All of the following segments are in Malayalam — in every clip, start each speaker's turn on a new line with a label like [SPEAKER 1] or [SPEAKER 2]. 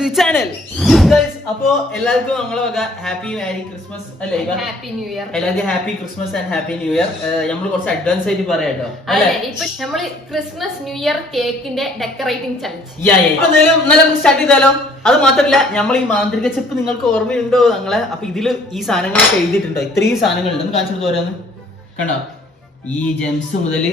[SPEAKER 1] ടു ചാനൽ അപ്പോ എല്ലാവർക്കും നമ്മളെ വക ഹാപ്പി മാരി ക്രിസ്മസ് അല്ലേ
[SPEAKER 2] ഹാപ്പി ന്യൂ ഇയർ
[SPEAKER 1] എല്ലാവർക്കും happy Christmas and happy new year നമ്മൾ കുറച്ച് അഡ്വാൻസ് ആയിട്ട് പറയാം കേട്ടോ
[SPEAKER 2] ഇപ്പൊ നമ്മൾ ക്രിസ്മസ് ന്യൂ ഇയർ കേക്കിന്റെ ഡെക്കറേറ്റിംഗ് ചലഞ്ച്
[SPEAKER 1] എന്തായാലും എന്നാലും നമുക്ക് സ്റ്റാർട്ട് ചെയ്താലോ? അത് മാത്രല്ല നമ്മൾ ഈ മാന്ത്രിക ചെപ്പ് നിങ്ങൾക്ക് ഓർമ്മയുണ്ടോ ഞങ്ങളെ അപ്പൊ ഇതിൽ ഈ സാധനങ്ങളൊക്കെ എഴുതിയിട്ടുണ്ടോ? ഇത്രയും സാധനങ്ങളുണ്ട്. ഒന്ന് കാണിച്ചു ഓരോന്ന്. കണ്ടോ? ഈ ജെംസ് മുതൽ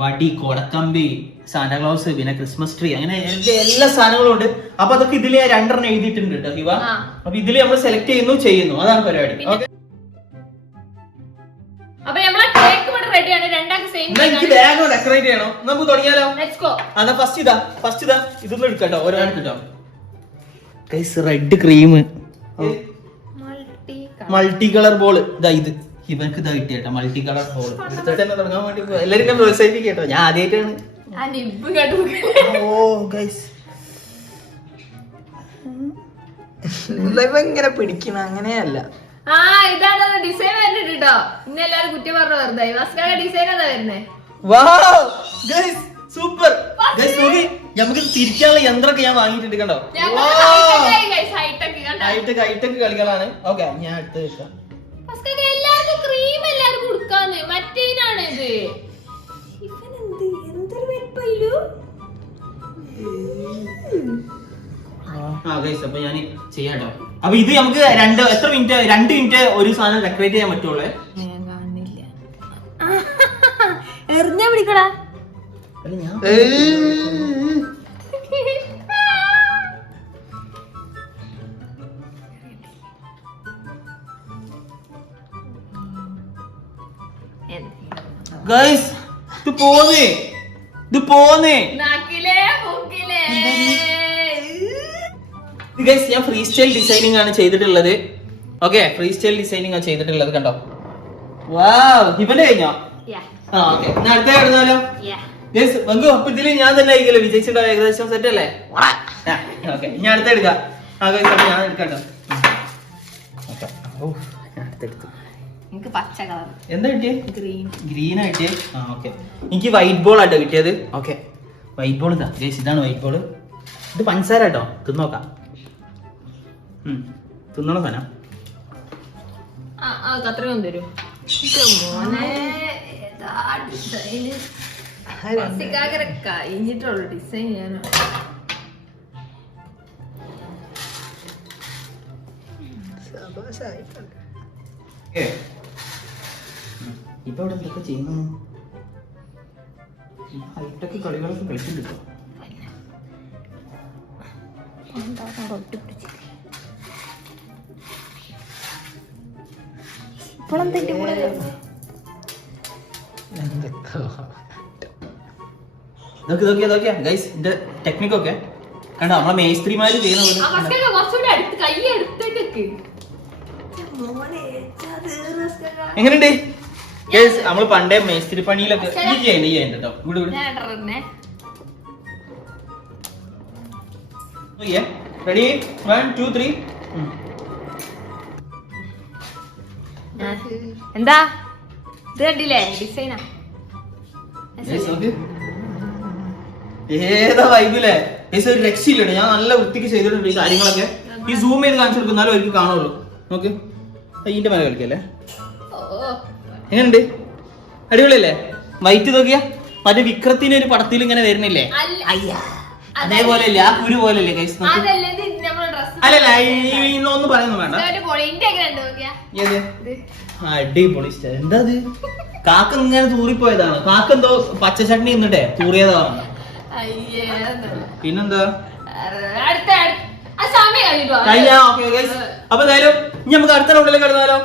[SPEAKER 1] വടി കോടക്കമ്പി സാന്റാക്ലോസ് പിന്നെ ക്രിസ്മസ് ട്രീ അങ്ങനെ എല്ലാ- സാധനങ്ങളും ഉണ്ട്. അപ്പൊ അതൊക്കെ ഇതിൽ രണ്ടെണ്ണം എഴുതിയിട്ടുണ്ട് കേട്ടോ
[SPEAKER 2] ഹിവ.
[SPEAKER 1] അപ്പൊ ഇതിൽ നമ്മൾ സെലക്ട് ചെയ്യുന്നു ചെയ്യുന്നു. അതാണ് പരിപാടി.
[SPEAKER 2] അപ്പൊ നമ്മളെ കേക്ക് ഇവിടെ റെഡിയാണ് രണ്ടാൾക്ക് സെയിം
[SPEAKER 1] എനിക്ക് ഡെക്കറേറ്റ് ചെയ്യണം? നമുക്ക് തുടങ്ങിയാലോ?
[SPEAKER 2] ലെറ്റ്സ് ഗോ
[SPEAKER 1] അതാ ഫസ്റ്റ് ഇതാ ഫസ്റ്റ് ഇതാ. ഇതൊന്നും എടുക്കട്ടോ ഓരോ guys red cream
[SPEAKER 2] multi
[SPEAKER 1] multi colour ball ഇതാ ഇത്. ഇവർക്ക് ഇതാ കിട്ടിയ മൾട്ടി കളർ ബോൾ തന്നെ തുടങ്ങാൻ വേണ്ടി എന്നെ പ്രോത്സാഹിപ്പിക്കട്ടോ ഞാൻ ആദ്യമായിട്ടാണ്
[SPEAKER 2] കേട്ടു
[SPEAKER 3] ഇപ്പൊ ഇങ്ങനെ പിടിക്കണം അങ്ങനെയല്ല.
[SPEAKER 2] ആ ഇതാണ് ഡിസൈൻ വരുന്നുണ്ട് കേട്ടോ ഇന്ന് എല്ലാരും കുറ്റം പറഞ്ഞു വെറുതെ. വസ്കാക ഡിസൈൻ അതാ വരുന്നേ?
[SPEAKER 1] സൂപ്പർ നമുക്ക് തിരിക്കാനുള്ള യന്ത്രമൊക്കെ ഞാൻ വാങ്ങിയിട്ടുണ്ട് കണ്ടോ?
[SPEAKER 2] ഹൈടെക്
[SPEAKER 1] കളികളാണ്. ഓക്കെ ഞാൻ അടുത്ത് വെക്കാം.
[SPEAKER 2] എല്ലാവർക്കും ക്രീം എല്ലാവർക്കും കൊടുക്കാന്ന്. മറ്റേനാണ് ഇത്.
[SPEAKER 1] അപ്പൊ ഞാൻ ചെയ്യാട്ടോ. അപ്പൊ ഇത് നമുക്ക് രണ്ട് എത്ര മിനിറ്റ് രണ്ട് മിനിറ്റ് ഒരു സാധനം ഡെക്കറേറ്റ് ചെയ്യാൻ പറ്റുള്ളൂ?
[SPEAKER 2] എറിഞ്ഞാ പിടിക്കടാ.
[SPEAKER 1] അല്ല ഞാൻ ഗൈസ് ഇത് പോന്നേ. ഇത് പോന്നേ. ഗൈസ് ഞാൻ ഫ്രീ സ്റ്റൈൽ ഡിസൈനിങ് ആണ് ചെയ്തിട്ടുള്ളത്. ഓക്കെ ഫ്രീ സ്റ്റൈൽ ഡിസൈനിങ് ആണ് ചെയ്തിട്ടുള്ളത് കണ്ടോ? വാവ് ഇവന്റെ കഴിഞ്ഞോ?
[SPEAKER 2] Yeah,
[SPEAKER 1] ആ ഓക്കെ ഞാൻ അടുത്ത. ഗൈസ് തന്നെ ആയിരിക്കല്ലോ വിജയിച്ചിട്ടുണ്ടോ ഏകദേശം സെറ്റ് അല്ലേ? ഓക്കെ ഞാൻ അടുത്ത എടുക്കാം. ആ ഗൈസ് ഞാൻ അടുത്തെടുത്തു
[SPEAKER 2] എനിക്ക് പച്ച കളർ.
[SPEAKER 1] എന്താ
[SPEAKER 2] ഗ്രീൻ
[SPEAKER 1] ഗ്രീൻ ആയിട്ട് ആ ഓക്കെ എനിക്ക് വൈറ്റ് ബോൾ ആട്ടോ കിട്ടിയത്. ഓക്കെ വൈറ്റ് ബോൾ ഇതാ. ജേസ് ഇതാണ് വൈറ്റ് ബോൾ ഇത് പഞ്ചസാര കേട്ടോ തിന്നോക്കാം. തിന്നണ സാധനം
[SPEAKER 2] തരും. കഴിഞ്ഞിട്ടുള്ളു ഡിസൈൻ.
[SPEAKER 1] ഇപ്പൊ ഇവിടെ എന്തൊക്കെ ചെയ്യുന്നു ഹൈടെക് കളികളൊക്കെ കളിക്കുന്നുണ്ട് ഇതിന്റെ ടെക്നിക്കൊക്കെ കണ്ടോ നമ്മളെ മേസ്ത്രിമാര് ചെയ്യുന്ന എങ്ങനെയുണ്ട്? ഗൈസ് നമ്മൾ പണ്ടേ മേസ്തിരി പണിയിലൊക്കെ ഈ ചെയ്യണ്ട ഈ ചെയ്യണ്ട ഇവിടെ ഇവിടെ റെഡി വൺ ടു ത്രീ
[SPEAKER 2] എന്താ? ഇത് കണ്ടില്ലേ? ഡിസൈനാ.
[SPEAKER 1] ഏതാ വൈബില്ലേ ഗൈസ് ഒരു രക്ഷയില്ലട്ടോ. ഞാൻ നല്ല വൃത്തിക്ക് ചെയ്തിട്ടുണ്ട് ഈ കാര്യങ്ങളൊക്കെ. ഈ സൂം ചെയ്ത് കാണിച്ചു കൊടുക്കുന്നാലും അവർക്ക് കാണുള്ളൂ. നോക്ക്. ഇതിന്റെ മേലെ കളിക്കല്ലേ?
[SPEAKER 2] ഓ.
[SPEAKER 1] എങ്ങനെയുണ്ട്? അടിപൊളിയല്ലേ? വൈറ്റ് നോക്കിയാ മറ്റേ വിക്രത്തിന്റെ ഒരു പടത്തിൽ ഇങ്ങനെ വരുന്നില്ലേ? അതേപോലെ അല്ലേ ആ കുരു പോലെ അല്ലേ
[SPEAKER 2] കൈസ്
[SPEAKER 1] അല്ലല്ല ഒന്നും പറയുന്നു വേണ്ട. അടിപൊളി. എന്താ അത് കാക്ക ഇങ്ങനെ തൂറിപ്പോയതാണ്. കാക്ക എന്തോ പച്ച ചട്നി ഇന്നിട്ടേ തൂറിയതാണ്. പിന്നെന്താ?
[SPEAKER 2] അടുത്ത.
[SPEAKER 1] അപ്പൊ എന്തായാലും ഇനി നമുക്ക് അടുത്ത റൗണ്ടിലേക്ക് കടന്നാലോ?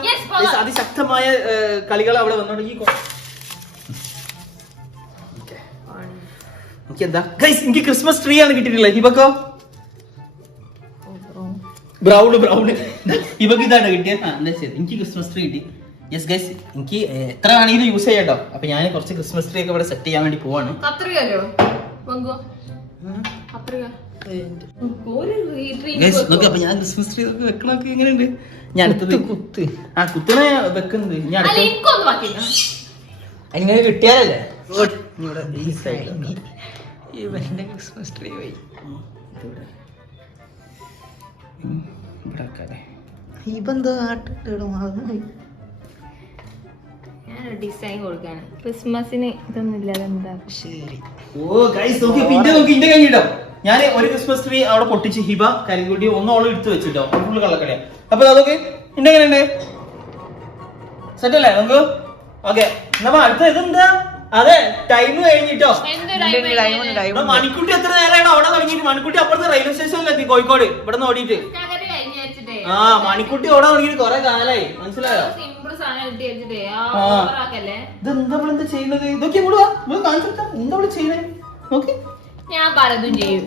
[SPEAKER 1] അതിശക്തമായ കളികൾ അവിടെ വന്നോണ്ട് എനിക്ക് എന്താ? ഗൈസ് എനിക്ക് ക്രിസ്മസ് ട്രീ ആണ് കിട്ടിയിട്ടില്ല ഇവക്കോ ബ്രൗൺ ബ്രൗൺ ഇവക്ക് ഇതാണ് കിട്ടിയത്. എന്താ ശരി. എനിക്ക് ക്രിസ്മസ് ട്രീ കിട്ടി. യെസ് ഗൈസ് എനിക്ക് എത്ര ആണെങ്കിലും യൂസ് ചെയ്യാട്ടോ അപ്പൊ ഞാൻ കുറച്ച് ക്രിസ്മസ് ട്രീ ഒക്കെ ഇവിടെ സെറ്റ് ചെയ്യാൻ വേണ്ടി പോവാണ്. ഞാൻ ക്രിസ്മസ് ട്രീ ഒക്കെ വെക്കണൊക്കെ എങ്ങനെയുണ്ട്? ഞാൻ അടുത്തത്
[SPEAKER 3] കുത്ത്.
[SPEAKER 1] ആ കുത്തിനെ വെക്കുന്നത്
[SPEAKER 3] അങ്ങനെ കിട്ടിയാലല്ലേ? ഇവന്റെ ക്രിസ്മസ് ട്രീ പോയി. ഇവെന്തോ
[SPEAKER 2] ഡിസൈൻ കൊടുക്കാണ് ക്രിസ്മസിന് ഇതൊന്നും ഇല്ലാതെ എന്താ?
[SPEAKER 3] ശരി.
[SPEAKER 1] ഓ ഗൈസ് നോക്കി പിന്നെ നോക്കി ഇന്റെ കഴിഞ്ഞിട്ടോ ഞാൻ ഒരു ക്രിസ്മസ് ട്രീ അവിടെ പൊട്ടിച്ച് ഹിബ കരിങ്കുട്ടി ഒന്നോളം എടുത്ത് വെച്ചിട്ടോ ഫുള്ള് കള്ളക്കടയാ. അപ്പൊ അതൊക്കെ ഉണ്ടെങ്ങനെ സെറ്റ് അല്ലേ നമുക്ക് ഓക്കെ എന്നാ അടുത്ത ഇതെന്താ? അതെ ടൈം കഴിഞ്ഞിട്ടോ? മണിക്കുട്ടി എത്ര നേരമാണ് അവിടെ തുടങ്ങിയിട്ട്. മണിക്കുട്ടി അപ്പുറത്തെ റെയിൽവേ സ്റ്റേഷനിൽ എത്തി കോഴിക്കോട് ഇവിടെ നിന്ന് ഓടിയിട്ട് ആ മണിക്കുട്ടി ഓടാൻ തുടങ്ങിയിട്ട് കൊറേ കാലായി മനസ്സിലായോ? ഇതെന്താ ഇവിടെ എന്താ ചെയ്യുന്നത്? ഇതൊക്കെ ഇവിടെ എന്താ ഇവിടെ ചെയ്യുന്നത്? നോക്കി.
[SPEAKER 2] ഞാൻ പലതും ചെയ്യും.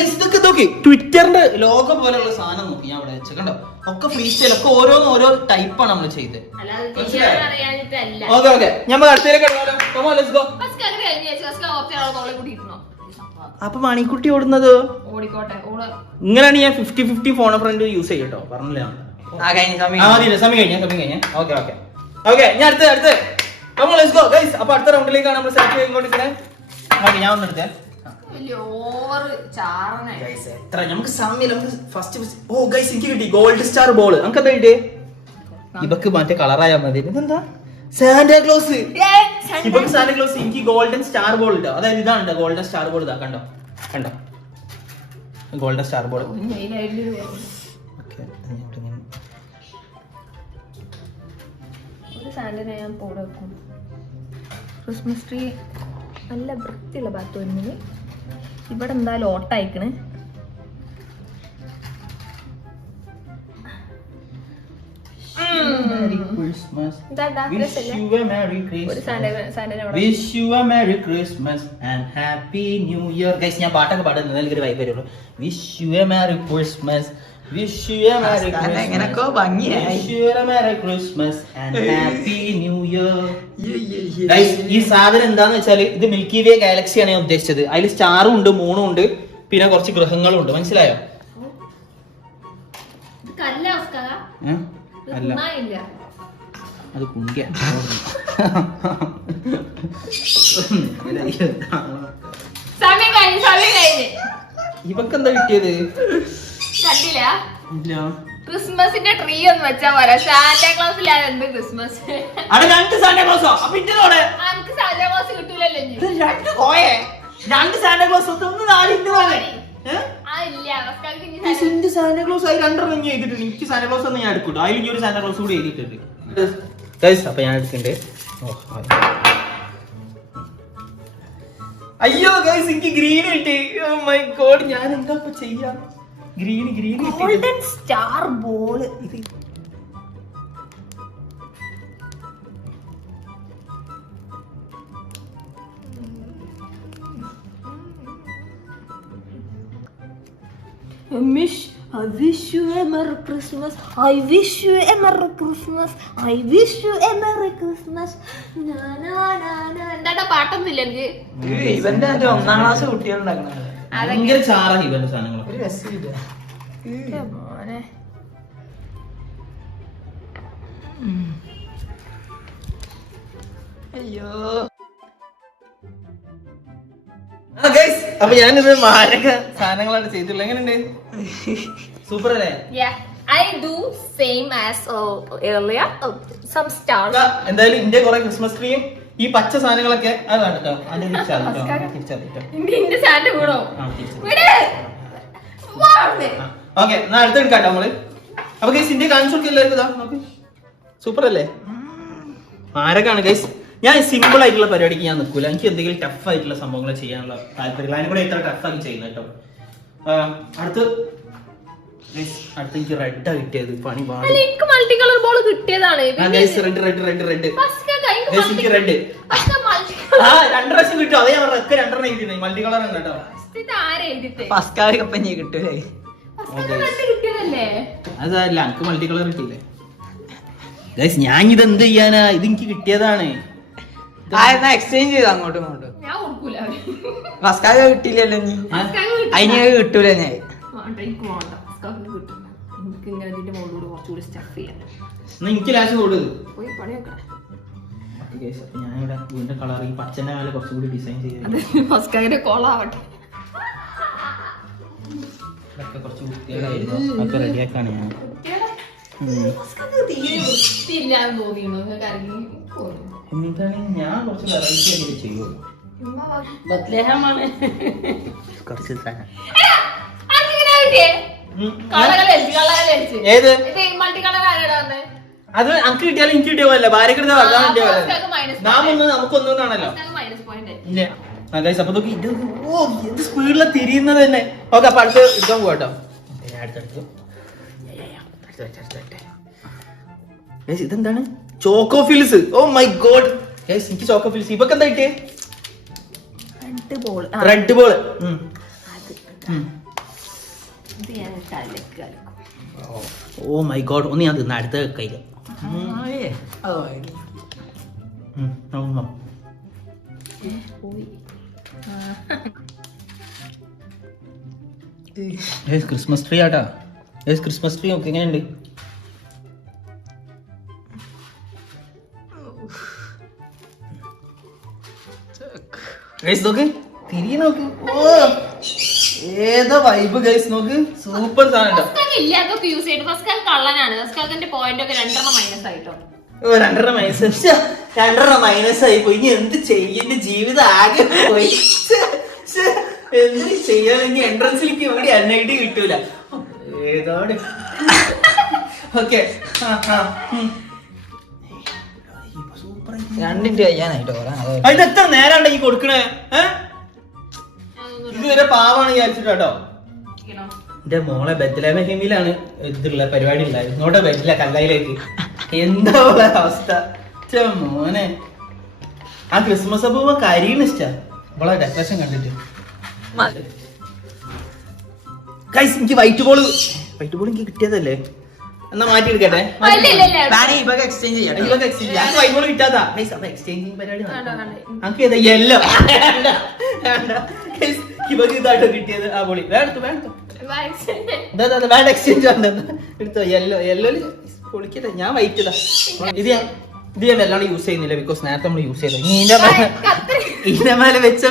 [SPEAKER 1] ഇതൊക്കെ നോക്കി. ട്വിറ്ററിന്റെ ലോകം പോലെയുള്ള സാധനം നോക്കി ഞാൻ അവിടെ വെച്ച. കണ്ടോ? ഒക്കെ ഫ്രീ സ്റ്റൈൽ ഒക്കെ ഓരോന്ന് ഓരോ ടൈപ്പാണ് നമ്മൾ
[SPEAKER 2] ചെയ്ത്.
[SPEAKER 1] Okay okay. അടുത്തേക്ക് അപ്പൊ മണിക്കുട്ടി ഓടുന്നത്?
[SPEAKER 2] ഓടിക്കോട്ടെ ഓട്.
[SPEAKER 1] ഇങ്ങനെയാണ് ഞാൻ fifty fifty phone friend use ചെയ്യട്ടോ. പറഞ്ഞില്ല?
[SPEAKER 3] സമയം
[SPEAKER 1] കഴിഞ്ഞ സമയം കഴിഞ്ഞ. Okay okay. ഓക്കെ ഞാൻ അടുത്ത അടുത്ത്. നമ്മൾ ലെറ്റ്സ് ഗോ ഗൈസ് അപ്പോൾ അടുത്ത റൗണ്ടിലേക്കാണ് നമ്മൾ സെലക്ട് ചെയ്തുകൊണ്ടിരിക്കുന്നത് ഓക്കെ ഞാൻ ഒന്ന് എടുത്തേ. എത്ര? നമുക്ക് സമയം നമുക്ക് ഫസ്റ്റ് ഓ ഗൈസ് എനിക്ക് കിട്ടി. ഗോൾഡ് സ്റ്റാർ ബോൾ നമുക്ക് എന്താ കിട്ടിയേ? ഇവക്ക് മറ്റേ കളറായ മതി. ഇതെന്താ? സാന്റാ ക്ലോസ് ഇവക്ക് സാന്റാ ക്ലോസ് എനിക്ക് ഗോൾഡൻ സ്റ്റാർ ബോൾ ഇട്ടോ. അതായത് ഇതാണ് ഗോൾഡൻ സ്റ്റാർ ബോൾ ഇതാ. കണ്ടോ? കണ്ടോ? ഗോൾഡൻ സ്റ്റാർ ബോൾ
[SPEAKER 2] ഒരു സാൻഡിനെ ഞാൻ പോടെ വെക്കും. ക്രിസ്മസ് ട്രീ നല്ല വൃത്തിയുള്ള ബാത്റൂമിന് ഇവിടെ എന്തായാലും ഓട്ടയക്കണ് ഇതാ
[SPEAKER 1] Wish you a Merry
[SPEAKER 2] ഒരു
[SPEAKER 1] Christmas.
[SPEAKER 2] സാൻഡിനെ അവിടെ
[SPEAKER 1] Wish you a Merry Christmas and Happy New Year. Guys, ഞാൻ പാട്ടൊക്കെ പാടുന്നത് എനിക്കൊരു വൈബ് വരുള്ളൂ wish you a merry Christmas wish you a merry
[SPEAKER 3] അവസാനം എങ്ങനൊക്കെയോ ഭംഗിയായി.
[SPEAKER 1] Wish you a merry Christmas and happy new year guys ഈ സാധനം എന്താന്ന് വെച്ചാൽ ഇത് മിൽക്കി വേ ഗാലക്സിയാണ് ഞാൻ ഉദ്ദേശിച്ചത്. അതിൽ സ്റ്റാറും ഉണ്ട് മൂണും ഉണ്ട് പിന്നെ കുറച്ച് ഗ്രഹങ്ങളും ഉണ്ട് മനസ്സിലായോ? അല്ല. അത് കുണ്ടിയ ഇവക്കെന്താ കിട്ടിയത്?
[SPEAKER 2] കണ്ടില്ല? ക്രിസ്മസിന്റെ ട്രീ ഒന്ന് വെച്ചാ പോരാ. സാന്റാ ക്ലാസ്സിലാണ് എന്ത് ക്രിസ്മസ്?
[SPEAKER 1] രണ്ട്
[SPEAKER 2] സാന്റാ ക്ലാസ് കിട്ടൂലല്ലോ ഇനി.
[SPEAKER 1] ഇത് രണ്ട് കോയെ. രണ്ട് ഒന്ന് നാല്
[SPEAKER 2] സാന്റാ-
[SPEAKER 1] ക്ലോസ് ആയി രണ്ടെണ്ണം ഞാൻ എനിക്ക് ഒന്ന് ഞാൻ എടുക്കൂട്ടോ അതിൽ ഇനി ഒരു സാന്റാക്ലോസ് കൂടി എഴുതിയിട്ടുണ്ട്. ഗൈസ് അപ്പൊ ഞാൻ എടുക്കണ്ടേ അയ്യോ ഗൈസ് എനിക്ക് ഗ്രീൻ കിട്ടി. ഓ മൈ ഗോഡ് ഞാൻ എന്താ ചെയ്യാ? Green green
[SPEAKER 2] golden star ball Miss, I wish you a Merry Christmas. I wish you a Merry Christmas. I wish you a Merry Christmas. Na, na, na, na. എന്താടാ പാട്ടൊന്നുമില്ല എനിക്ക്
[SPEAKER 3] ഇവന്റെ ഒന്നാം ക്ലാസ് കുട്ടികളുണ്ടാക്കണ
[SPEAKER 1] ഭയങ്കര ചാറ ഇവന്റെ സാധനങ്ങളൊക്കെ.
[SPEAKER 3] ഒരു രസമില്ല.
[SPEAKER 2] മോനെ.
[SPEAKER 3] അയ്യോ.
[SPEAKER 1] ആ അപ്പൊ ഞാനിത് മാരക സാധനങ്ങളാണ് ചെയ്തിട്ടുള്ളത്. എങ്ങനെയുണ്ട്? സൂപ്പർ അല്ലേ
[SPEAKER 2] Yeah, I do same as uh, earlier. Uh, some stars.
[SPEAKER 1] എന്തായാലും ഇന്ത്യ കുറെ ക്രിസ്മസ് ട്രീയും ഈ പച്ച സാധനങ്ങളൊക്കെ അത് കണ്ടോ അതിന്റെ തിരിച്ചറിയിട്ടോ തിരിച്ചറിയിട്ടോ
[SPEAKER 2] ഇന്റെ ഇന്റെ സാറ്റ് കൂടോ?
[SPEAKER 1] ആ തിരിച്ചു.
[SPEAKER 2] വിട്. വാവ്.
[SPEAKER 1] ഓക്കെ എന്നാ അടുത്തെടുക്കാട്ടോ നമ്മൾ. അപ്പൊ ഗൈസ് ഇന്ത്യ കാണിച്ചു കൊടുക്കില്ലായിരുന്നു സൂപ്പർ അല്ലേ? ആരൊക്കെയാണ് ഗൈസ് ഞാൻ സിമ്പിൾ ആയിട്ടുള്ള പരിപാടിക്ക് ഞാൻ നിൽക്കൂല എനിക്ക് എന്തെങ്കിലും ടഫ് ആയിട്ടുള്ള സംഭവങ്ങൾ ചെയ്യാനുള്ള താല്പര്യമില്ല. അതിനെ കൂടെ ഇത്ര ടഫ് ആക്കി ചെയ്യുന്നത് കേട്ടോ അടുത്ത്. അടുത്ത് എനിക്ക് റെഡാ കിട്ടിയത്. പണി പാടി റെഡ് റെഡ് റെഡ് റെഡ് എനിക്ക് റെഡ് ആ രണ്ട് പ്രാവശ്യം കിട്ടും. അതേ ഞാൻ ഒക്കെ രണ്ടെണ്ണം എഴുതി മൾട്ടി കളർ ആണ് കേട്ടോ.
[SPEAKER 3] കപ്പഞ്ഞ് കിട്ടൂലേ
[SPEAKER 1] അതല്ല എനിക്ക് മൾട്ടി കളർ കിട്ടിയില്ലേ? ഗൈസ് ഞാൻ ഇത് എന്ത് ചെയ്യാനാ? ഇത് എനിക്ക് കിട്ടിയതാണ്.
[SPEAKER 3] എക്സ്ചേഞ്ച് ചെയ്ത് അങ്ങോട്ടും ഇങ്ങോട്ടും. കിട്ടിയില്ലല്ലോ നീ? അതിന് കിട്ടൂല ഞാൻ
[SPEAKER 2] എനിക്ക്
[SPEAKER 1] ലാസ്റ്റ് കൊടുക്ക് ഞാനിവിടെ വീണ്ടും കളർ ഈ പച്ചന്റെ മേലെ കുറച്ചുകൂടി ഡിസൈൻ ചെയ്ത്
[SPEAKER 2] അത് മസ്കാന്റെ കോളാവട്ടെ
[SPEAKER 1] ഇതൊക്കെ കുറച്ച് വൃത്തികേടായിരുന്നു. അതൊക്കെ റെഡിയാക്കാണ് ഞാൻ. എന്നിട്ടാണെങ്കിൽ ഞാൻ കുറച്ച് വെറൈറ്റി ആയിട്ട് ചെയ്യുള്ളൂ. കുറച്ച്. ഏത്?
[SPEAKER 2] മൾട്ടി കളർ
[SPEAKER 1] അത് അനക്ക് കിട്ടിയാലും എനിക്ക് കിട്ടിയ പോലെ ഭാര്യ കിട്ടിയ വർദ്ധാനം കിട്ടിയ പോലെ നാം. ഒന്ന് നമുക്കൊന്നാണല്ലോ ഇല്ല? ഗൈസ് അപ്പൊ നോക്കി ഇത് ഓ എന്ത് സ്പീഡിലാണ് തിരിയുന്നത് തന്നെ. ഓക്കെ അപ്പൊ അടുത്ത് എടുക്കാൻ പോകട്ടോ ഗൈസ് ഇതെന്താണ്? Choco fills oh my God guys എനിക്ക് ചോക്കോ ഫിൽസ് ഇപ്പൊ എന്താ കിട്ടിയേ?
[SPEAKER 2] Ball
[SPEAKER 1] red ball oh my God ഒന്ന് ഞാൻ തിന്ന. അടുത്ത കയ്യിൽ
[SPEAKER 2] പോയി
[SPEAKER 1] ക്രിസ്മസ് ട്രീ ആട്ടാ ക്രിസ്മസ് ട്രീ ഒക്കെ എങ്ങനെയുണ്ട് ഗൈസ് നോക്ക്. തിരികെ നോക്ക്. ഓ. ഏതോ വൈബ് ഗൈസ് നോക്ക്. സൂപ്പർ സാധനം
[SPEAKER 2] അതൊക്കെ ഇല്ലാത്തൊക്കെ യൂസ് ചെയ്തിട്ട് ഫസ്റ്റാക്ക് കള്ളനാണ്. ഫസ്റ്റാക്കിന്റെ പോയിന്റ് ഒക്കെ രണ്ടെണ്ണം മൈനസ് ആയിട്ടോ.
[SPEAKER 1] ഓ രണ്ടര മൈനസ് രണ്ടര മൈനസ് ആയി പോയി. ഇനി എന്ത് ചെയ്യും? ജീവിതം ആകെ പോയി. എന്ത് ചെയ്യാൻ? ഇനി എൻട്രൻസിലേക്ക് ഇവിടെ എൻ ഐ ഡി കിട്ടൂല. ഏതാണ്? ഓക്കെ. സൂപ്പർ
[SPEAKER 3] രണ്ടിന്റെ കഴിയാനായിട്ടോ
[SPEAKER 1] അതിന് എത്ര നേരാണ്ട ഈ കൊടുക്കണേ? ഇതുവരെ പാവാണ് വിചാരിച്ചിട്ടോ എന്റെ മോളെ ബദ്ലമഹിമിലാണ് ഇതുള്ള പരിപാടി ഉണ്ടായത് നോട്ടെ വരില്ല കല്ലയിലേക്ക്. എന്താ അവസ്ഥ? മോനെ. ആ ക്രിസ്മസ് അപ്പൂവ കരിയാണ് ഇഷ്ട. ഇവളെ ഡെക്കറേഷൻ കണ്ടിട്ട്. ഗൈസ് എനിക്ക് വൈറ്റ് ബോൾ വൈറ്റ് ബോൾ എനിക്ക് കിട്ടിയതല്ലേ? എന്നാ മാറ്റി എടുക്കട്ടെ?
[SPEAKER 3] എക്സ്ചേഞ്ച് ചെയ്യാം.
[SPEAKER 1] എനിക്ക് വൈറ്റ് ബോൾ കിട്ടാതാ. ഗൈസ് അപ്പൊ എക്സ്ചേഞ്ചിങ് പരിപാടി ഏതാ ഇവക്ക് ഇതാട്ടോ കിട്ടിയത് ആ പൊളി വേണ്ടു വേണ്ടു വേണ്ട എക്സ്ചേഞ്ച് വേണ്ട. എടുത്തോ യെല്ലോ യെല്ലോൽ പൊളിക്കട്ടെ. ഞാൻ വൈറ്റ് ഇതാ ഇത് ഞാൻ ഇത് ഞാൻ വല്ലാണ്ട് യൂസ് ചെയ്യുന്നില്ല ബിക്കോസ് നേരത്തെ നമ്മൾ യൂസ് ചെയ്തത്. ഇനി ഇതിന്റെ മേലെ ഇതിന്റെ മേലെ വെച്ച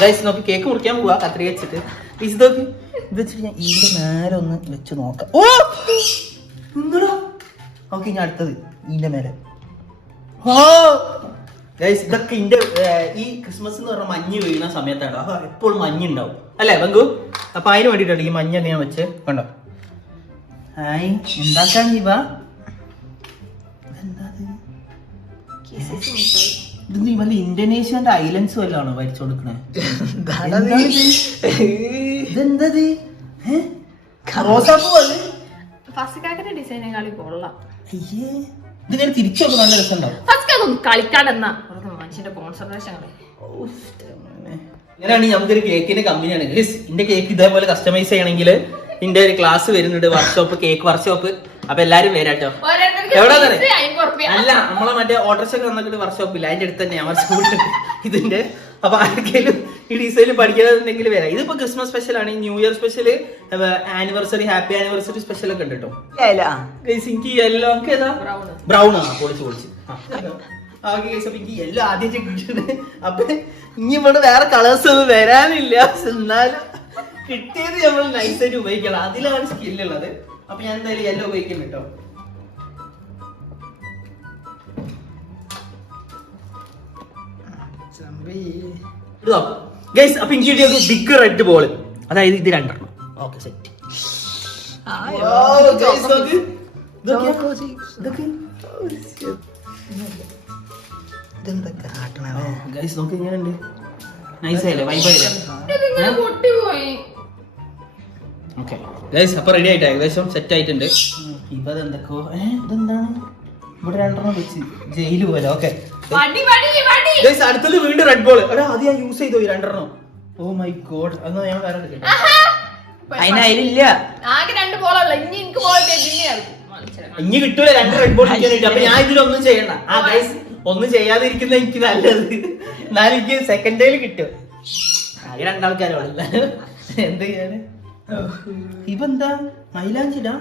[SPEAKER 1] ഗൈസ് നോക്കി കേക്ക് മുറിക്കാൻ പോവാ. കത്രിക വെച്ചിട്ട്. ഇത് നോക്കി. ഇത് വെച്ചിട്ട് ഞാൻ ഇതിന്റെ മേലെ ഒന്ന് വെച്ച് നോക്കാം. ഓ! ഓക്കെ ഞാൻ അടുത്തത്. ഇതിന്റെ മേലെ. ഓ! ഗൈസ് ഇതൊക്കെ ഇന്റെ ഈ ക്രിസ്മസ് എന്ന് പറഞ്ഞ മഞ്ഞ് വീഴുന്ന സമയത്താണ്. അപ്പൊ എപ്പോഴും മഞ്ഞുണ്ടാവും. അല്ലേ ബംഗു അപ്പൊ അതിന് വേണ്ടിയിട്ടാണ് ഈ മഞ്ഞ ഞാൻ വെച്ച്? കണ്ടോ? ഹായ് എന്താക്കാൻ ജീവ ഇത് നീ വല്ല ഇന്തോനേഷ്യന്റെ ഐലൻഡ്സ് വല്ലതാണോ വരച്ചു കൊടുക്കണേ ഇതെന്തത്? റോസാപ്പൂ അത്?
[SPEAKER 2] ഫസ്റ്റാക്കിന്റെ ഡിസൈനേക്കാളി കൊള്ളാം.
[SPEAKER 1] അയ്യേ. ഇതിങ്ങനെ തിരിച്ചു നോക്കും നല്ല രസമുണ്ടാവും.
[SPEAKER 2] ഫസ്റ്റ് ഒന്ന് കളിക്കാടെന്നാ മനുഷ്യന്റെ കോൺസെൻട്രേഷൻ
[SPEAKER 1] ഇങ്ങനെയാണ് നമുക്കൊരു കേക്കിന്റെ കമ്പനിയാണ് ലിസ് എന്റെ കേക്ക് ഇതേപോലെ കസ്റ്റമൈസ് ചെയ്യണമെങ്കിൽ എന്റെ ഒരു ക്ലാസ് വരുന്നുണ്ട് വർക്ക്ഷോപ്പ് കേക്ക് വർക്ക്ഷോപ്പ് അപ്പൊ എല്ലാരും വരാട്ടോ എവിടെ അല്ല നമ്മളെ മറ്റേ ഒക്കെ വന്നിട്ട് വർക്ക്ഷോപ്പില്ല അതിന്റെ അടുത്ത് തന്നെ വർക്ക്ഷോപ്പ് ഇതിന്റെ അപ്പൊ ആർക്കെങ്കിലും ഈ ഡിസൈൻ പഠിക്കണമെന്നുണ്ടെങ്കിൽ വരാം. ഇതിപ്പോ ക്രിസ്മസ് സ്പെഷ്യൽ ആണ് new year special anniversary happy anniversary special ഒക്കെ ഉണ്ട് കേട്ടോ. എനിക്ക് യെല്ലോ ഒക്കെ ഏതാ?
[SPEAKER 2] Brown.
[SPEAKER 1] ബ്രൗൺ ആ പൊളിച്ച് പൊളിച്ച്. എനിക്ക് യെല്ലോ ആദ്യം കിട്ടിയത് അപ്പൊ ഇനി ഇവിടെ വേറെ കളേഴ്സ് ഒന്നും വരാനില്ല. എന്നാലും കിട്ടിയത് നമ്മൾ നൈസായിട്ട് ഉപയോഗിക്കണം. അതിലാണ് സ്കിൽ ഉള്ളത്. അപ്പൊ ഞാൻ എന്തായാലും യെല്ലോ ഉപയോഗിക്കും കേട്ടോ. ഗൈസ് അപ്പൊ എനിക്ക് കിട്ടിയ ബിഗ് റെഡ് ബോൾ അതായത് ഇത് രണ്ടെണ്ണം. ഓക്കെ സെറ്റ് ഗൈസ് നോക്കി.
[SPEAKER 2] പൊട്ടിപ്പോയി.
[SPEAKER 1] ഓക്കെ ഗൈസ് റെഡി ആയിട്ട്? ഏകദേശം സെറ്റ് ആയിട്ടുണ്ട്. ഇപ്പൊ എന്തൊക്കെയോ ഏ ഇതെന്താണ്? ഇവിടെ രണ്ടെണ്ണം വെച്ച്. ജയിലു പോലെ. ഓക്കെ അടുത്തത് വീണ്ടും റെഡ് ബോൾ എടാ അത് ഞാൻ യൂസ് ചെയ്തു രണ്ടെണ്ണം? ഓ മൈ ഗോഡ് എന്നാ ഞാൻ വേറെ
[SPEAKER 3] അതിനില്ല
[SPEAKER 2] ആകെ രണ്ട് ബോളുള്ള ഇനി എനിക്ക് ബോൾ
[SPEAKER 1] ഇനി കിട്ടൂല രണ്ട് റെഡ് ബോൾ കിട്ടാനായിട്ട് അപ്പൊ ഞാൻ ഇതിലൊന്നും ചെയ്യണ്ട. ആ ഗൈസ് ഒന്നും ചെയ്യാതിരിക്കുന്ന എനിക്ക് നല്ലത്. എന്നാലും എനിക്ക് സെക്കൻഡ് ഡേയിൽ കിട്ടും. ആകെ രണ്ടാൾക്കാരേ ഉള്ളു. എന്ത് ചെയ്യാന്? ഇപ്പൊ എന്താ മൈലാഞ്ചിടാ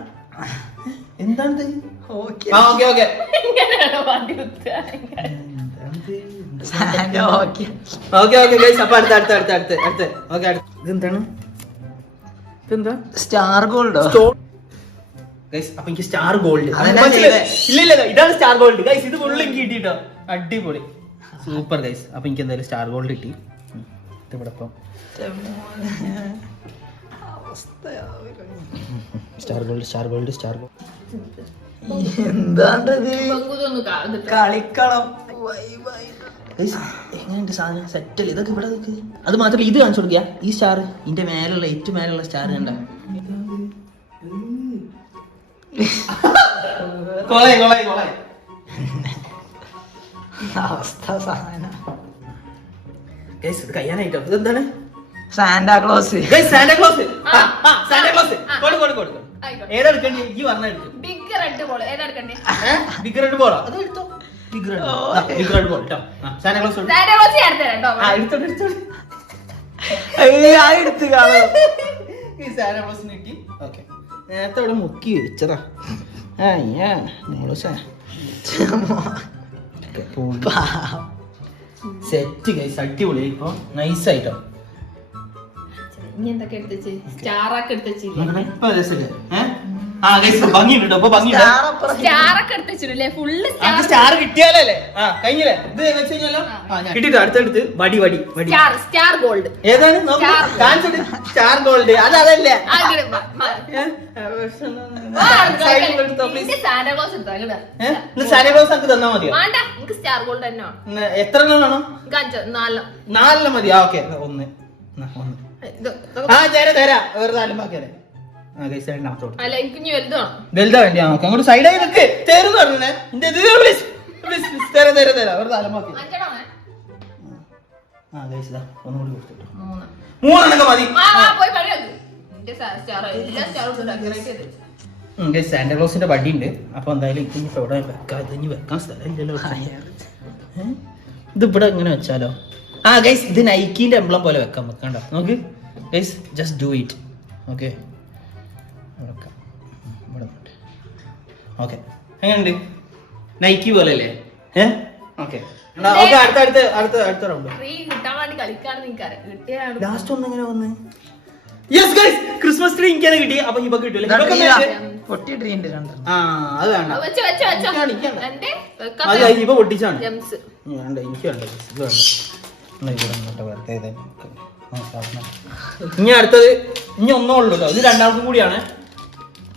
[SPEAKER 1] എന്താണ്
[SPEAKER 3] ഓക്കെ.
[SPEAKER 1] ആ okay okay.
[SPEAKER 3] Okay
[SPEAKER 1] okay okay അപ്പൊ അടുത്ത അടുത്ത അടുത്ത അടുത്ത അടുത്ത. ഓക്കെ അടുത്ത. ഇതെന്താണ്? ഇതെന്താ?
[SPEAKER 3] സ്റ്റാർ ഗോൾഡോ
[SPEAKER 1] ഗൈസ് അപ്പൊ എനിക്ക് സ്റ്റാർ ഗോൾഡ് ഇല്ല ഇല്ല ഇതാണ് സ്റ്റാർ ഗോൾഡ് ഗൈസ് ഇത് ഫുള്ള് എനിക്ക് കിട്ടിട്ടോ. അടിപൊളി. സൂപ്പർ ഗൈസ് അപ്പൊ എനിക്ക് എന്തായാലും സ്റ്റാർ ഗോൾഡ് കിട്ടി. ഇവിടെ star gold star gold star gold
[SPEAKER 3] എന്താണ്ടത്? കളിക്കളം.
[SPEAKER 1] എങ്ങനെയുണ്ട് സാധനം? സെറ്റൽ ഇതൊക്കെ ഇവിടെ നിൽക്ക് അത് മാത്രമല്ല ഇത് കാണിച്ചു കൊടുക്കുക. ഈ സ്റ്റാർ ഇതിന്റെ മേലുള്ള ഏറ്റവും മേലുള്ള സ്റ്റാർ കണ്ട?
[SPEAKER 3] അവസ്ഥ സാധനം.
[SPEAKER 1] ഇത് ഇതെന്താണ്?
[SPEAKER 3] സാന്റാക്ലോസ്
[SPEAKER 1] സാന്റാക്ലോസ് സാന്റാക്ലോസ് ഏതാ എടുക്കണ്ടേ ഈ പറഞ്ഞ എടുക്കും.
[SPEAKER 2] ബിഗ് റെഡ് ബോൾ ഏതാ എടുക്കണ്ടേ
[SPEAKER 1] ബിഗ് റെഡ് ബോളോ അത് എടുത്തോ. എടുത്തോ.
[SPEAKER 3] എടുത്ത്
[SPEAKER 1] കിട്ടി ഓക്കെ. നേരത്തെ അവിടെ മുക്കി വെച്ചതാ. ആ യാ സെറ്റ് ഗൈസ് അടിപൊളി. ഇപ്പൊ നൈസ് ആയിട്ടോ.
[SPEAKER 2] ഇനി എന്തൊക്കെ സ്റ്റാർ സ്റ്റാറൊക്കെ എടുത്തേ
[SPEAKER 1] ഇപ്പൊ രസമില്ലേ. ഏഹ് ആ ഗൈസ് ഭംഗിയുണ്ട്
[SPEAKER 2] ഫുള്ള്
[SPEAKER 1] നമുക്ക്
[SPEAKER 2] സ്റ്റാർ
[SPEAKER 1] സ്റ്റാർ കിട്ടിയാലല്ലേ? ആ കഴിഞ്ഞില്ലേ? ഇത് വെച്ച് കഴിഞ്ഞാലോ? കിട്ടിട്ടോ അടുത്തടുത്ത്? വടി വടി വടി.
[SPEAKER 2] സ്റ്റാർ സ്റ്റാർ ഗോൾഡ്
[SPEAKER 1] ഏതാണ്? നോക്ക്.
[SPEAKER 2] Star.
[SPEAKER 1] കാണിച്ചിട്ട് സ്റ്റാർ ഗോൾഡ് അത് അതല്ലേ? ഏ?
[SPEAKER 2] ആ,
[SPEAKER 1] എടുത്തോ,
[SPEAKER 2] അങ്ങട്
[SPEAKER 1] തന്നാ മതിയോ?
[SPEAKER 2] വേണ്ട എനിക്ക് സ്റ്റാർ ഗോൾഡ് തന്നെ വേണം.
[SPEAKER 1] ഇന്ന് എത്ര എണ്ണം വേണം?
[SPEAKER 2] എനിക്ക് അഞ്ചോ നാലോ
[SPEAKER 1] നാലെണ്ണം മതി. ആ ഓക്കെ ഒന്ന്. എന്നാ, ഒന്ന്.
[SPEAKER 2] ഇത്
[SPEAKER 1] ആ ചേരാ തരാ. വേറെ ആ ഗൈസ്
[SPEAKER 2] വലുത്
[SPEAKER 1] വേണ്ടി അങ്ങോട്ട് സൈഡായി നിൽക്ക്. തരുന്ന് പറഞ്ഞേ എന്റെ ഇത്? പ്ലീസ് പ്ലീസ് തരാം തരാം തരാം. ഒരു നാലുമ്പാക്കി
[SPEAKER 2] അഞ്ചെണ്ണം
[SPEAKER 1] ആ ഗൈസ് ഇതാ. ഒന്നുകൂടി കൊടുത്തിട്ടു. മൂന്നെണ്ണൊക്കെ മതി. വടി ഉണ്ട് അപ്പൊ എന്തായാലും ഇത് ഇനിയിപ്പോ എവിടെ വെക്കാം? വെക്കാൻ സ്ഥലമില്ലല്ലോ? ഇത് ഇവിടെ ഇങ്ങനെ വെച്ചാലോ? ആ ഗൈസ് ഇത് നൈക്കിന്റെ എംബ്ലം പോലെ വെക്കാം. വെക്കണ്ട. നോക്ക്. Guys just do it okay okay എങ്ങനെയുണ്ട് നൈക്കി പോലെ അല്ലേ ഏ ഓക്കെ ഓക്കെ അടുത്ത അടുത്ത അടുത്ത റൗണ്ട് ലാസ്റ്റ് ഒന്ന് എങ്ങനെ വന്ന്? യെസ് ഗൈസ് ക്രിസ്മസ് ട്രീ എനിക്കാണ് കിട്ടി അപ്പൊ
[SPEAKER 3] കിട്ടില്ല പൊട്ടി?
[SPEAKER 1] ആ അത് വേണ്ട. അത് പൊട്ടിച്ചാണ്. വേണ്ട എനിക്ക് വേണ്ട ഇത് വേണ്ട. ഇനി അടുത്തത് ഇനി ഒന്നേ ഉള്ളൂ ഇത് രണ്ടാമതും കൂടിയാണ്.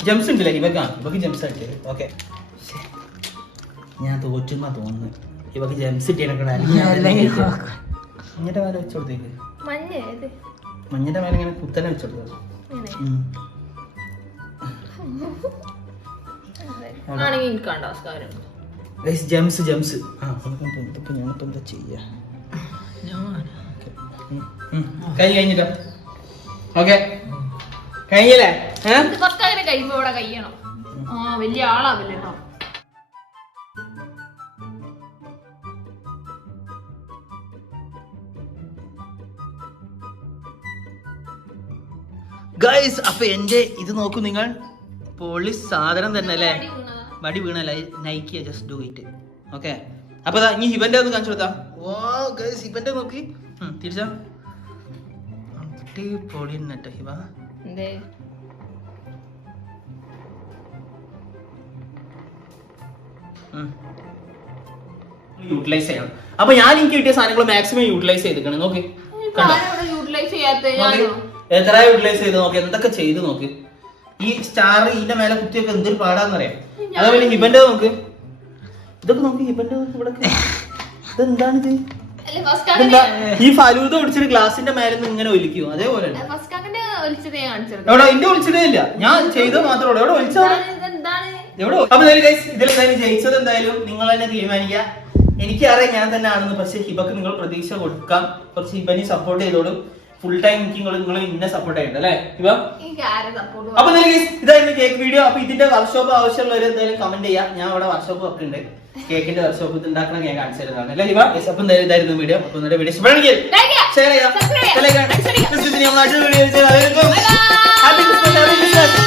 [SPEAKER 1] ജംസ് ഉണ്ടല്ലേ? ഇവക്ക് ഇവക്ക് ജംസ് ആയിട്ട്. ഓക്കെ ഞാൻ തോറ്റുന്നാ തോന്നുന്നു. ഇവക്ക് ജംസ് ഇട്ടിടക്കണ മഞ്ഞന്റെ മേലെ വെച്ച് കൊടുത്തേക്ക്.
[SPEAKER 2] മഞ്ഞ ഏത്?
[SPEAKER 1] മഞ്ഞയുടെ മേലെ ഇങ്ങനെ കുത്തനെ വെച്ച് ജംസ് ജംസ് ആ ഇതിപ്പോ എന്താ ചെയ്യാ. കഴിഞ്ഞ് കഴിഞ്ഞിട്ടോ? ഓക്കെ കഴിഞ്ഞില്ലേ? ഏ?
[SPEAKER 2] ഇത് കുറച്ച് അങ്ങനെ കഴിയുമ്പോ ഇവിടെ കഴിയണം. ആ വലിയ ആളാവില്ല കേട്ടോ
[SPEAKER 1] ഗൈസ് അപ്പൊ എന്റെ ഇത് നോക്കൂ നിങ്ങൾ. പൊളി സാധനം തന്നെ അല്ലേ?
[SPEAKER 2] മടി വീണല്ലേ
[SPEAKER 1] വടി വീണല്ല നൈക്കിയ ജസ്റ്റ് ഡു ഇറ്റ് ഓക്കെ അപ്പൊ ഇനി ഹിബന്റെ ഒന്ന് കാണിച്ചു കൊടുത്താ. ഓ ഗൈസ് ഹിബന്റെ നോക്കി. തിരിച്ചാ. പൊളി തന്നെ ഹിബ.
[SPEAKER 2] എന്തേ?
[SPEAKER 1] യൂട്ടിലൈസ് ചെയ്യണം. അപ്പൊ ഞാൻ എനിക്ക് കിട്ടിയ സാധനങ്ങൾ മാക്സിമം യൂട്ടിലൈസ് ചെയ്തിക്കണം നോക്ക്. എത്ര യൂട്ടിലൈസ് ചെയ്ത് നോക്ക്. എന്തൊക്കെ ചെയ്ത് നോക്ക്. ഈ സ്റ്റാർ ഇതിന്റെ മേലെ കുത്തിയൊക്കെ എന്തൊരു പാടാന്നറിയാം അതേപോലെ ഹിബന്റെ നോക്ക്. ഇതൊക്കെ നോക്ക് ഹിബന്റെ ഇവിടെ ഇതെന്താണിത്? ഈ ഫലൂത ഒടിച്ചിട്ട് ഗ്ലാസിന്റെ മേലെ നിന്ന് ഇങ്ങനെ ഒലിക്കും. അതേപോലെ എന്റെ ഇല്ല. ഞാൻ ചെയ്തത് മാത്രമേ ഉള്ളൂ. എവിടെ? അപ്പൊ ഇതിൽ എന്തായാലും ജയിച്ചത് എന്തായാലും നിങ്ങൾ തന്നെ തീരുമാനിക്കുക. എനിക്കറിയാം ഞാൻ തന്നെ ആണെന്ന് പക്ഷേ ഹിബക്ക് നിങ്ങൾ പ്രതീക്ഷ കൊടുക്കാം. കുറച്ച് ഹിബനെ സപ്പോർട്ട് ചെയ്തോളും. ഫുൾ ടൈം എനിക്ക് നിങ്ങൾ നിങ്ങൾ ഇന്നെ സപ്പോർട്ട് ചെയ്യണ്ട അല്ലേ? ഹിബ?
[SPEAKER 2] സപ്പോർട്ട്
[SPEAKER 1] അപ്പൊ എന്തായാലും guys, ഇതായിരുന്നു കേക്ക് വീഡിയോ അപ്പൊ ഇതിന്റെ വർക്ക്ഷോപ്പ് ആവശ്യമുള്ളവർ എന്തായാലും കമന്റ് ചെയ്യാം. ഞാൻ അവിടെ വർക്ക്ഷോപ്പ് ഒക്കെ ഉണ്ട്. കേക്കിന്റെ വർക്ക്ഷോപ്പ് ഉണ്ടാക്കണം ഞാൻ കാണിച്ചു തരുന്നതാണ്. അല്ലേ ഹിബ? യെസ് അപ്പൊ ഇതായിരുന്നു വീഡിയോ അപ്പൊ വീഡിയോ ഇഷ്ടപ്പെടുമെങ്കിൽ ഷെയർ ചെയ്യാം. ഹാപ്പി